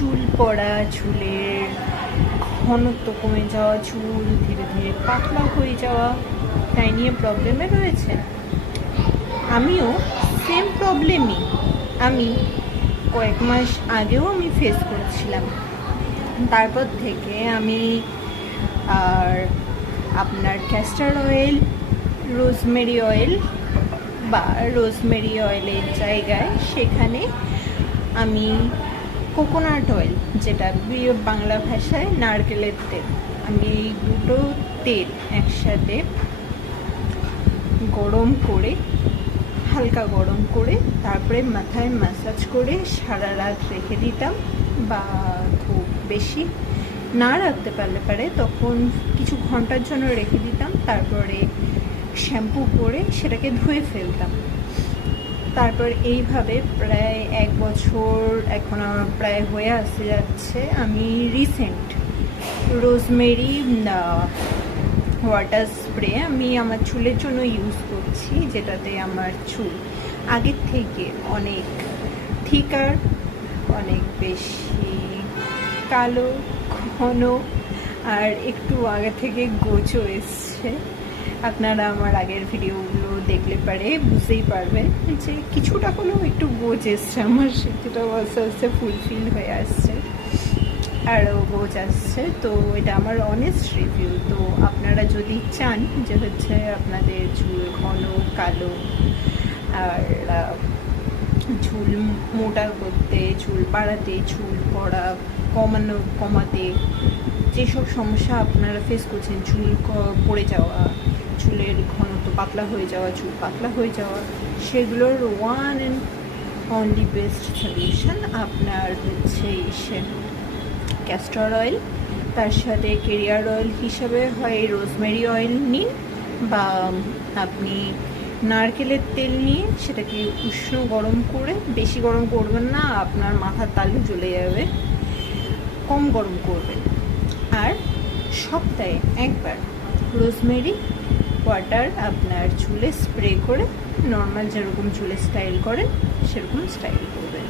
চুল পড়া, চুলের ঘনত্ব কমে যাওয়া, চুল ধীরে ধীরে পাতলা হয়ে যাওয়া, তাই নিয়ে প্রবলেমে রয়েছে। আমিও সেম প্রবলেমই আমি কয়েক মাস আগেও ফেস করেছিলাম। তারপর থেকে আমি আর আপনার ক্যাস্টার অয়েল, রোজমেরি অয়েল বা রোজমেরি অয়েলের জায়গায় সেখানে আমি কোকোনাট অয়েল, যেটা বাংলা ভাষায় নারকেলের তেল, আমি এই দুটো তেল একসাথে গরম করে, হালকা গরম করে তারপরে মাথায় ম্যাসাজ করে সারা রাত রেখে দিতাম, বা খুব বেশি না রাখতে পারে তখন কিছু ঘন্টার জন্য রেখে দিতাম, তারপরে শ্যাম্পু করে সেটাকে ধুয়ে ফেলতাম। তারপর এইভাবে প্রায় 1 বছর এখন আমার প্রায় হয়ে আসতে যাচ্ছে। আমি রিসেন্ট রোজমেরি ওয়াটার স্প্রে আমি আমার চুলের জন্য ইউজ করছি, যেটাতে আমার চুল আগের থেকে অনেক থিকার, অনেক বেশি কালো, ঘন, আর একটু আগে থেকে গোছও এসছে। আপনারা আমার আগের ভিডিওগুলো দেখলে পারে বুঝতেই পারবেন যে কিছুটা হলেও একটু গোছ এসছে আমার, সেটাও আস্তে আস্তে ফুলফিল হয়ে আসছে, আরও গোছ আসছে। তো এটা আমার অনেস্ট রিভিউ। তো আপনারা যদি চান যে হচ্ছে আপনাদের চুল ঘন, কালো আর চুল মোটা করতে, চুল বাড়াতে, চুল পড়া কমাতে, যেসব সমস্যা আপনারা ফেস করছেন, চুল পড়ে যাওয়া, চুলের ঘনত্ব পাতলা হয়ে যাওয়া, চুল পাতলা হয়ে যাওয়া, সেগুলোর one and only best solution আপনার হচ্ছে ক্যাস্টর অয়েল। তার সাথে কেরিয়ার অয়েল হিসাবে হয় রোজমেরি অয়েল নিন, বা আপনি নারকেলের তেল নিয়ে সেটাকে উষ্ণ গরম করে, বেশি গরম করবেন না, আপনার মাথার তালু জ্বলে যাবে, কম গরম করবেন। আর সপ্তাহে একবার রোজমেরি ওয়াটার আপনার চুলে স্প্রে করে নর্মাল যেরকম চুলে স্টাইল করেন সেরকম স্টাইল করবেন।